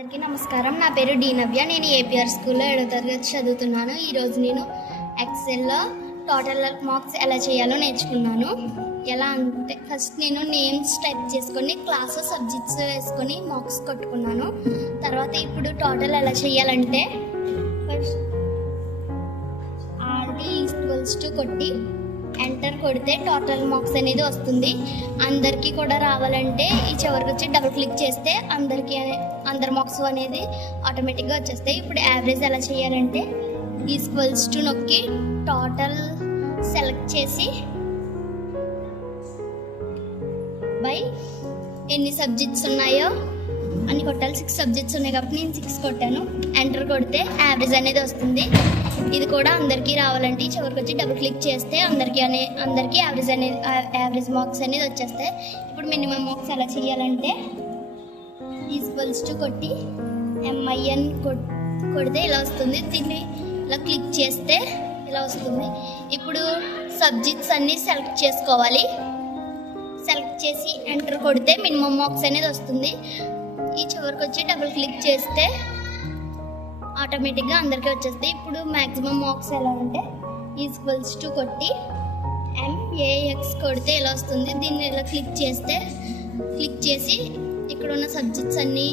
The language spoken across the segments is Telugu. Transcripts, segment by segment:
అందరికీ నమస్కారం. నా పేరు డి నవ్య. నేను ఏపీఆర్ స్కూల్లో 7వ తరగతి చదువుతున్నాను. ఈరోజు నేను ఎక్సెల్లో టోటల్ మార్క్స్ ఎలా చేయాలో నేర్చుకున్నాను. ఎలా అంటే ఫస్ట్ నేను నేమ్స్ టైప్ చేసుకొని క్లాస్ సబ్జెక్ట్స్ వేసుకొని మార్క్స్ కొట్టుకున్నాను. తర్వాత ఇప్పుడు టోటల్ ఎలా చేయాలంటే ఫస్ట్ ఆర్డీ ఈక్వల్స్ టు కొట్టి ఎంటర్ కొడితే టోటల్ మార్క్స్ అనేది వస్తుంది. అందరికీ కూడా రావాలంటే ఈ చివరికి వచ్చి డబుల్ క్లిక్ చేస్తే అందరి మార్క్స్ అనేది ఆటోమేటిక్గా వచ్చేస్తాయి. ఇప్పుడు యావరేజ్ ఎలా చేయాలంటే ఈక్వల్స్ టు నొక్కి టోటల్ సెలెక్ట్ చేసి బై ఎన్ని సబ్జెక్ట్స్ ఉన్నాయో అన్ని కొట్టాలి. 6 సబ్జెక్ట్స్ ఉన్నాయి కాబట్టి నేను 6 కొట్టాను. ఎంటర్ కొడితే యావరేజ్ అనేది వస్తుంది. ఇది కూడా అందరికీ రావాలంటే చివరికి వచ్చి డబుల్ క్లిక్ చేస్తే అందరికీ యావరేజ్ మార్క్స్ అనేది వచ్చేస్తాయి. ఇప్పుడు మినిమం మార్క్స్ ఎలా చేయాలంటే ఈక్వల్స్ టు కొట్టి MIN కొడితే ఇలా వస్తుంది. దీన్ని ఇలా క్లిక్ చేస్తే ఇలా వస్తుంది. ఇప్పుడు సబ్జెక్ట్స్ అన్నీ సెలెక్ట్ చేసుకోవాలి. సెలెక్ట్ చేసి ఎంటర్ కొడితే మినిమం మార్క్స్ అనేది వస్తుంది. ఈ చివరికి వచ్చి డబుల్ క్లిక్ చేస్తే ఆటోమేటిక్గా అందరికీ వచ్చేస్తాయి. ఇప్పుడు మ్యాక్సిమం మార్క్స్ ఎలా అంటే ఈక్వల్స్ టు కొట్టి MAX కొడితే ఇలా వస్తుంది. దీన్ని ఇలా క్లిక్ చేసి ఇక్కడ ఉన్న సబ్జెక్ట్స్ అన్నీ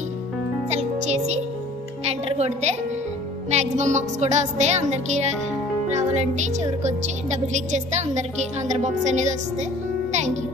సెలెక్ట్ చేసి ఎంటర్ కొడితే మ్యాక్సిమం మార్క్స్ కూడా వస్తాయి. అందరికీ రావాలంటే చివరికి వచ్చి డబుల్ క్లిక్ చేస్తే అందరి మార్క్స్ అనేది వస్తాయి. Thank you.